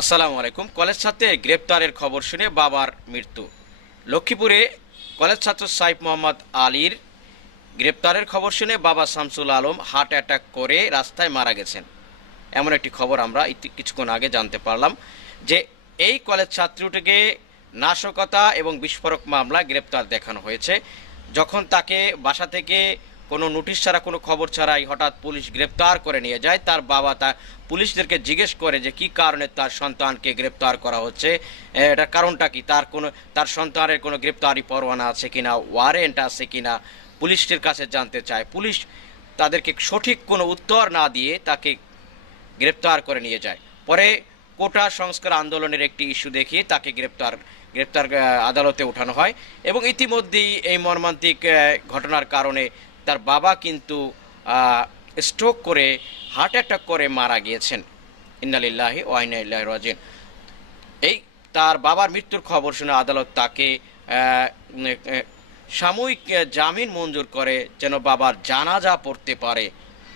আসসালামু আলাইকুম। কলেজ ছাত্রের গ্রেপ্তারের খবর শুনে বাবার মৃত্যু। লক্ষ্মীপুরে কলেজ ছাত্র সাইফ মোহাম্মদ আলীর গ্রেপ্তারের খবর শুনে বাবা শামসুল আলম হার্ট অ্যাটাক করে রাস্তায় মারা গেছেন। এমন একটি খবর আমরা কিছুক্ষণ আগে জানতে পারলাম যে এই কলেজ ছাত্রীটিকে নাশকতা এবং বিস্ফোরক মামলা গ্রেপ্তার দেখানো হয়েছে। যখন তাকে বাসা থেকে কোনো নোটিশ ছাড়া কোনো খবর ছাড়াই হঠাৎ পুলিশ গ্রেপ্তার করে নিয়ে যায়। তার বাবা তা পুলিশদেরকে জিজ্ঞেস করে যে কি কারণে তার সন্তানকে গ্রেপ্তার করা হচ্ছে। এ, এটার কারণটা কি? তার কোনো তার সন্তানের কোনো গ্রেপ্তারি পরোয়ানা আছে কিনা ওয়ারেন্ট আছে কিনা পুলিশের কাছে জানতে চায়। পুলিশ তাদেরকে সঠিক কোনো উত্তর না দিয়ে তাকে গ্রেপ্তার করে নিয়ে যায়। পরে কোটা সংস্কার আন্দোলনের একটি ইস্যু দেখিয়ে তাকে গ্রেপ্তার গ্রেপ্তার আদালতে ওঠানো হয় এবং ইতিমধ্যেই এই মর্মান্তিক ঘটনার কারণে তার বাবা কিন্তু স্ট্রোক করে হার্ট অ্যাটাক করে মারা গিয়েছেন। ইন্নালিল্লাহি ওয়াইনাল্লাহ রাজিন এই তার বাবার মৃত্যুর খবর শুনে আদালত তাকে সাময়িক জামিন মঞ্জুর করে যেন বাবার জানাজা পড়তে পারে।